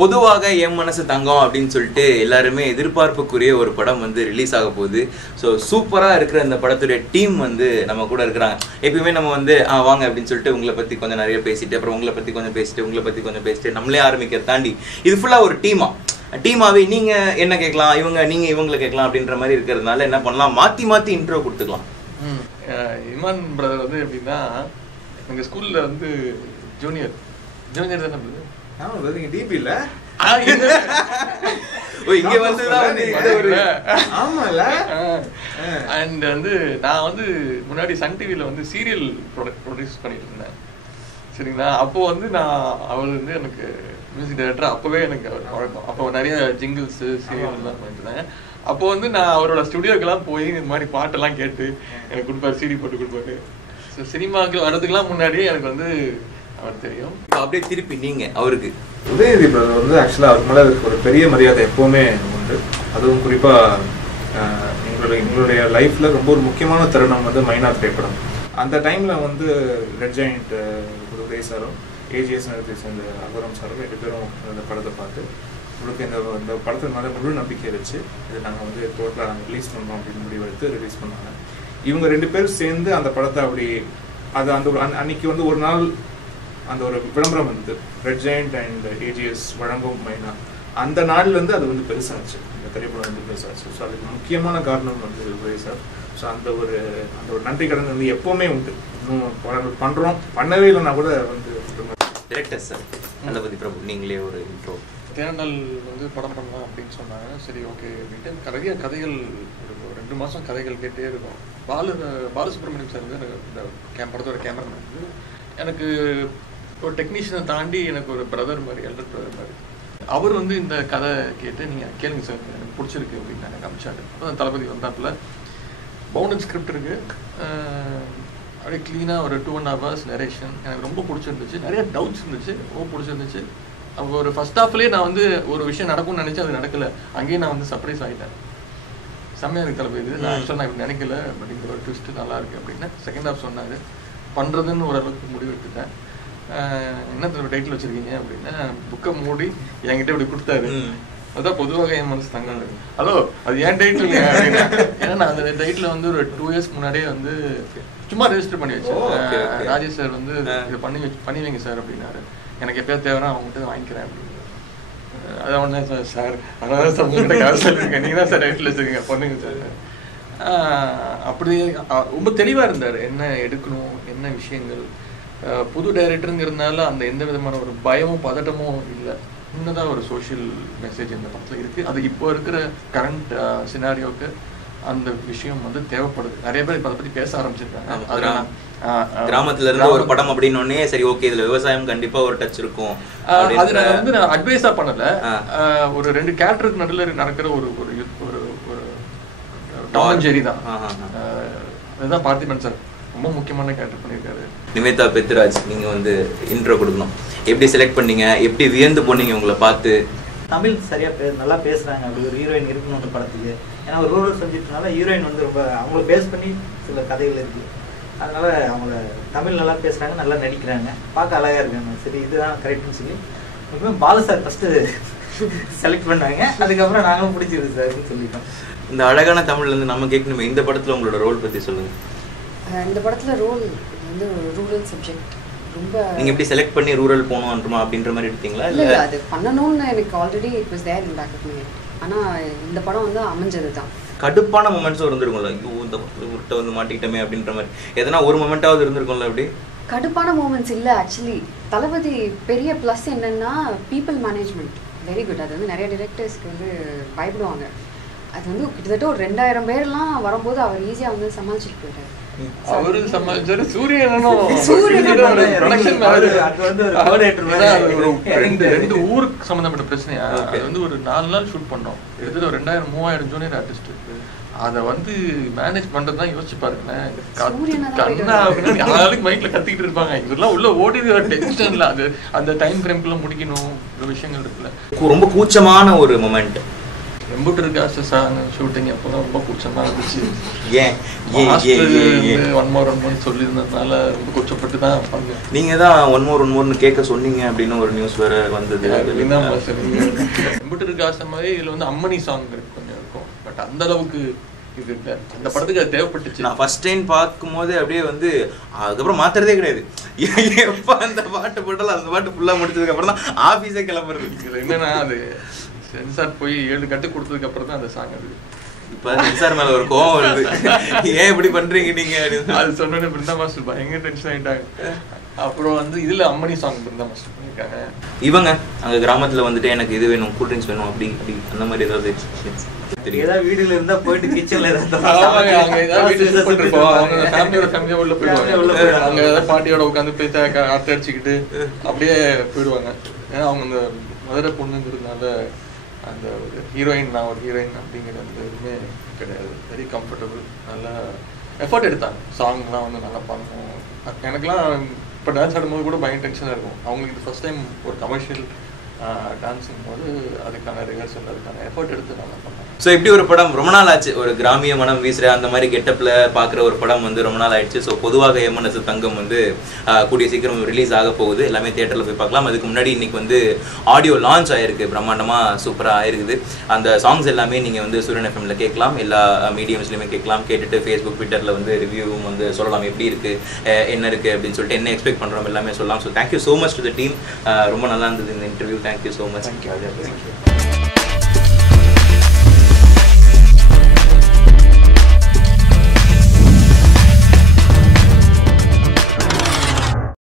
பொதுவாக என் மனசு தங்கம் அப்படின்னு சொல்லிட்டு எல்லாருமே எதிர்பார்ப்புக்குரிய ஒரு படம் வந்து ரிலீஸ் ஆக போகுது. ஸோ சூப்பராக இருக்கிற அந்த படத்துடைய டீம் வந்து நம்ம கூட இருக்கிறாங்க. எப்பயுமே நம்ம வந்து வாங்க அப்படின்னு சொல்லிட்டு உங்களை பற்றி கொஞ்சம் நிறைய பேசிட்டு, அப்புறம் உங்களை பற்றி கொஞ்சம் பேசிட்டு, உங்களை பற்றி கொஞ்சம் பேசிட்டு நம்மளே ஆரம்பிக்கிற தாண்டி இது ஃபுல்லாக ஒரு டீமாவே நீங்கள் என்ன கேட்கலாம், நீங்கள் இவங்களை கேட்கலாம் அப்படின்ற மாதிரி இருக்கிறதுனால என்ன பண்ணலாம், மாற்றி இன்ட்ரோ கொடுத்துக்கலாம். இமான் பிரதர் வந்து எப்படின்னா எங்கள் ஸ்கூலில் வந்து ஜூனியர் தானே டிபி இல்ல இங்க வந்து அண்ட் வந்து நான் வந்து முன்னாடி சன் டிவில வந்து சீரியல் ப்ரொடியூஸ் பண்ணிட்டு இருந்தேன். சரிங்களா, அப்போ வந்து நான் அவர் வந்து எனக்கு மியூசிக் டைரக்டர், அப்பவே எனக்கு வழக்கம். அப்போ நிறைய ஜிங்கிள்ஸ் சீரியல் எல்லாம் பண்ணிட்டு இருந்தாங்க. அப்போ வந்து நான் அவரோட ஸ்டுடியோக்கெல்லாம் போய் இந்த மாதிரி பாட்டெல்லாம் கேட்டு எனக்கு கொடுப்பாரு, சிடி போட்டு கொடுப்பாரு. ஸோ சினிமாவுக்கு வர்றதுக்கெல்லாம் முன்னாடியே எனக்கு வந்து அவர் தெரியும். அப்படியே திருப்பி நீங்க அவருக்கு உதயநிதி பிரதர் வந்து ஆக்சுவலாக அவருக்கு மேலே ஒரு பெரிய மரியாதை எப்போவுமே உண்டு. அதுவும் குறிப்பாக எங்களுடைய லைஃப்பில் ரொம்ப ஒரு முக்கியமான தருணம் வந்து மைனா திரைப்படம். அந்த டைமில் வந்து ரெட் ஜெயண்ட் உதய சாரும் ஏஜிஎஸ் நடத்தி சேர்ந்த அகரம் சாரும் 2 பேரும் இந்த படத்தை பார்த்து உங்களுக்கு இந்த படத்துக்கு மேலே முழு நம்பிக்கை வச்சு இது நாங்கள் வந்து டோட்டலாக நாங்கள் ரிலீஸ் பண்ணோம் அப்படின்னு முடிவெடுத்து ரிலீஸ் பண்ணாங்க. இவங்க 2 பேரும் சேர்ந்து அந்த படத்தை அப்படி அது அந்த ஒரு அன்னைக்கு வந்து ஒரு நாள் அந்த ஒரு விளம்பரம் வந்தது, ரெட் ஜெயண்ட் அண்ட் ஏஜிஎஸ் வழங்கும் மைனா. அந்த நாள்லேருந்து அது வந்து பெருசாச்சு, இந்த திரைப்படம் வந்து பெருசாச்சு. ஸோ அதுக்கு முக்கியமான காரணம் வந்து உதய சார். ஸோ அந்த ஒரு நன்றி கடன் வந்து எப்போவுமே உண்டு. இன்னும் படங்கள் பண்ணுறோம், பண்ணவே இல்லைன்னா கூட வந்து டிரெக்டர் சார் தளபதி பிரபு நீங்களே ஒரு இன்ட்ரோ. தேனல் வந்து படம் பண்ணலாம் அப்படின்னு சொன்னாங்க. சரி ஓகே அப்படின்ட்டு நிறைய கதைகள், ஒரு 2 மாதம் கதைகள் கேட்டே இருக்கும். பாலசுப்ரமணியம் சார் வந்து இந்த படத்தோட கேமராமேன் வந்து எனக்கு ஒரு டெக்னீஷியனை தாண்டி எனக்கு ஒரு பிரதர் மாதிரி, எல்டர் பிரதர் மாதிரி. அவர் வந்து இந்த கதை கேட்டு நீங்கள் கேளுங்க சார் எனக்கு பிடிச்சிருக்கு அப்படின்னு எனக்கு அமிச்சாரு. அப்போ தளபதி வந்தாப்புல பவுண்டட் ஸ்கிரிப்ட் இருக்குது, அப்படியே க்ளீனாக ஒரு 2.5 hours நரேஷன். எனக்கு ரொம்ப பிடிச்சிருந்துச்சு, நிறைய டவுட்ஸ் இருந்துச்சு, ரொம்ப பிடிச்சிருந்துச்சு. அப்போ ஒரு ஃபர்ஸ்ட் ஹாஃப்லேயே நான் வந்து ஒரு விஷயம் நடக்கும்னு நினச்சி அது நடக்கலை. அங்கேயே நான் வந்து சர்ப்ரைஸ் ஆகிட்டேன். செம்மையாக இருக்குது தளபதி, நான் ஆக்சுவலாக நான் இப்படி நினைக்கல, பட் இந்த ஒரு ட்விஸ்ட்டு நல்லா இருக்குது அப்படின்னு செகண்ட் ஹாஃப் சொன்னார். பண்ணுறதுன்னு ஓரளவுக்கு முடிவு எடுத்துட்டேன். என்ன டைட்டில் வச்சுருக்கீங்க அப்படின்னா புக்கை மூடி என்கிட்ட இப்படி கொடுத்தாரு. அதுதான் பொதுவாக என் மனசு தங்கம். ஹலோ அது ஏன் டைட்டில் அப்படின்னா, ஏன்னா நான் அந்த டைட்டில் வந்து ஒரு 2 years முன்னாடியே வந்து சும்மா ரெஜிஸ்டர் பண்ணி வச்சேன். ராஜேஷ் சார் வந்து இதை பண்ணி வைங்க சார் அப்படின்னாரு. எனக்கு எப்பயாவது தேவைன்னா அவங்ககிட்ட வாங்கிக்கிறேன் அப்படின்னு. அதான் ஒன்று சார் அதனால சார் உங்கள்கிட்ட காசு சொல்லியிருக்கேன், நீங்கள் தான் சார் டைட்டில் வச்சுருக்கீங்க பண்ணுங்க சார். அப்படி ரொம்ப தெளிவாக இருந்தார், என்ன எடுக்கணும் என்ன விஷயங்கள். புது டைரக்டருங்கிறதுனால அந்த எந்த விதமான ஒரு பயமும் பதட்டமும் இல்லை. இன்னதான் ஒரு சோஷியல் மெசேஜ் இந்த படத்தில் இருக்குது. அது இப்போ இருக்கிற கரண்ட் சினாரியோவுக்கு அந்த விஷயம் வந்து தேவைப்படுது. நிறைய பேர் இப்போ அதை பற்றி பேச ஆரம்பிச்சிருக்காங்க. கிராமத்துல இருந்து ஒரு படம் அப்படின்னு சரி ஓகே இதுல விவசாயம் கண்டிப்பா ஒரு டச் இருக்கும். அது நான் வந்து நான் அட்வைஸா பண்ணல, ஒரு 2 கேரக்டருக்கு நடுவில் நடக்கிற ஒரு டாம் ஜெரி தான். அதுதான் பார்த்திபன் சார் ரொம்ப முக்கியமான கேரக்டர் பண்ணியிருக்காரு. நிவேதா பெத்ராஜ், நீங்க வந்து இன்ட்ரோ கொடுக்கணும். எப்படி செலக்ட் பண்ணீங்க, எப்படி வியந்து போனீங்க உங்களை பார்த்து? தமிழ் சரியா நல்லா பேசுறாங்க, அப்படி ஒரு ஹீரோயின் இருக்கணும் அந்த படத்துக்கு. ஏன்னா ஒரு ரூரல் சப்ஜெக்ட்னால ஹீரோயின் வந்து ரொம்ப அவங்கள பேஸ் பண்ணி சில கதைகள் இருக்கு. அதனால அவங்க தமிழ் நல்லா பேசுறாங்க, நல்லா நடிக்கிறாங்க, பார்க்க அழகா இருக்காங்க. சரி இதுதான் கரெக்ட்னு சொல்லி பாலு சார் ஃபர்ஸ்ட் செலக்ட் பண்ணாங்க. அதுக்கப்புறம் நாங்களும் பிடிச்சிருக்கு சார்னு சொல்லிட்டோம். இந்த அழகான தமிழ்ல இருந்து நம்ம கேட்கணுமே, இந்த படத்துல உங்களோட ரோல் பத்தி சொல்லுங்க. இந்த படத்துல ரோல் வந்து ரூரல் சப்ஜெக்ட். ரொம்ப நீங்க எப்படி செலக்ட் பண்ணி ரூரல் போகணும்ன்றமா அப்படின்ற மாதிரி எடுத்தீங்களா? இல்ல அது பண்ணணும்னு எனக்கு already it was there in back of my head. ஆனா இந்த படம் வந்து அமைஞ்சது தான். கடுப்பான மொமெண்ட்ஸும் இருந்திருக்கும்ல, ஐயோ இந்த விட்ட வந்து மாட்டிக்கிட்டோமே அப்படின்ற மாதிரி எதனா ஒரு மொமெண்ட்டாவது இருந்திருக்கும்ல? அப்படி கடுப்பான மொமெண்ட்ஸ் இல்லை ஆக்சுவலி. தளபதி பெரிய ப்ளஸ் என்னன்னா பீப்புள் மேனேஜ்மெண்ட் வெரி குட். அது வந்து நிறைய டிரெக்டர்ஸ்க்கு வந்து பயப்படுவாங்க. அது வந்து கிட்டத்தட்ட ஒரு 2000 பேர்லாம் வரும்போது அவர் ஈஸியாக வந்து சமாளிச்சுட்டு போயிட்டாரு. அவரு சமாளிச்சாரு. சூரியனும் ரெண்டு ஊருக்கு சம்பந்தப்பட்ட பிரச்சனையா, அது வந்து ஒரு 4 நாள் ஷூட் பண்ணோம். கிட்டத்தட்ட ஒரு 2000-3000 ஜூனியர் ஆர்டிஸ்ட். அதை வந்து மேனேஜ் பண்றதுதான் யோசிச்சு பாருங்களேன். நாளைக்கு மைக்ல கத்திக்கிட்டு இருப்பாங்க, இதெல்லாம் உள்ள ஓடி டென்ஷன்ல அது அந்த டைம் ஃப்ரேம்குள்ள முடிக்கணும். ஒரு விஷயங்கள் இருக்குல்ல. ரொம்ப கூச்சமான ஒரு மொமெண்ட் எம்புட்டு இருக்கா சாங் ஷூட்டிங் அப்போதான் ரொம்ப கூச்சமாக இருந்துச்சு. ஏன் ஒன் மோர் சொல்லியிருந்ததுனால ரொம்ப கூச்சப்பட்டு தான் பண்ணேன். நீங்க தான் ஒன் மோர்னு கேட்க சொன்னீங்க அப்படின்னு ஒரு நியூஸ் வேற வந்தது. எம்புட்டு இருக்க ஆசை மாதிரி இதுல வந்து அம்மணி சாங் கொஞ்சம் இருக்கும். பட் அந்த அளவுக்கு இது இல்லை. அந்த படத்துக்கு அது தேவைப்பட்டுச்சு. நான் ஃபர்ஸ்ட் டைம் பார்க்கும்போது அப்படியே வந்து அதுக்கப்புறம் மாத்துறதே கிடையாது. எப்ப அந்த பாட்டு போட்டாலும் அந்த பாட்டு ஃபுல்லா முடிச்சதுக்கு அப்புறம் தான் ஆபீஸே கிளம்புறது. இதுல என்னன்னா அது சென்சார் போய் 7 கட்டு கொடுத்ததுக்கு அப்புறம் தான் அந்த சாங் அது. இப்ப சென்சார் மேல ஒரு கோவம் வருது. ஏன் இப்படி பண்றீங்க நீங்க? அது சொன்னோன்னே பிருந்தா மாஸ்டர் பயங்கர டென்ஷன் ஆயிட்டாங்க. அப்புறம் வந்து இதுல அம்மணி சாங் பிருந்தா மாஸ்டர் பண்ணிருக்காங்க. இவங்க அங்க கிராமத்துல வந்துட்டு எனக்கு இது வேணும், கூல் ட்ரிங்க்ஸ் வேணும் அப்படி அப்படி அந்த மாதிரி ஏதாவது எக்ஸ்பீரியன்ஸ் ஏதாவது வீடுல இருந்தா போயிட்டு கிச்சன்ல உள்ள போயிடுவாங்க. அங்க ஏதாவது பாட்டியோட உட்காந்து பேச அரட்டை அடிச்சுக்கிட்டு அப்படியே போயிடுவாங்க. ஏன்னா அவங்க அந்த மதுரை பொண்ணுங்கிறதுனால அந்த ஒரு ஹீரோயின், நான் ஒரு ஹீரோயின் அப்படிங்கிறது வந்து எதுவுமே கிடையாது. Very comfortable. நல்லா எஃபர்ட் எடுத்தாங்க. சாங்லாம் வந்து நல்லா பண்ணணும். எனக்குலாம் இப்போ டான்ஸ் ஆடும்போது கூட பயங்கர டென்ஷனாக இருக்கும். அவங்களுக்கு இது ஃபர்ஸ்ட் டைம் ஒரு கமர்ஷியல் டான்ஸும் போது அதுக்கான ரிஹர்சல், அதுக்கான எஃபர்ட் எடுத்து நல்லா பண்ணாங்க. ஸோ இப்படி ஒரு படம் ரொம்ப நாள் ஆச்சு. ஒரு கிராமிய மனம் வீசுற அந்த மாதிரி கெட்டப்பில் பார்க்குற ஒரு படம் வந்து ரொம்ப நாள் ஆயிடுச்சு. ஸோ பொதுவாக எம்என்எஸ் தங்கம் வந்து கூடிய சீக்கிரம் ரிலீஸ் ஆக போகுது. எல்லாமே தியேட்டரில் போய் பார்க்கலாம். அதுக்கு முன்னாடி இன்னைக்கு வந்து ஆடியோ லான்ச் ஆயிருக்கு. பிரம்மாண்டமாக சூப்பராக ஆயிருக்குது. அந்த சாங்ஸ் எல்லாமே நீங்கள் வந்து சூரியன் எஃப்எம்ல கேட்கலாம். எல்லா மீடியம்ஸ்லையுமே கேட்கலாம். கேட்டுட்டு ஃபேஸ்புக், ட்விட்டரில் வந்து ரிவ்யூவும் வந்து சொல்லலாம். எப்படி இருக்குது, என்ன இருக்குது அப்படின்னு சொல்லிட்டு என்ன எக்ஸ்பெக்ட் பண்ணுறோம் எல்லாமே சொல்லலாம். So thank you so much to the team. ரொம்ப நல்லா இருந்தது இந்த interview. Thank you so much. Thank you.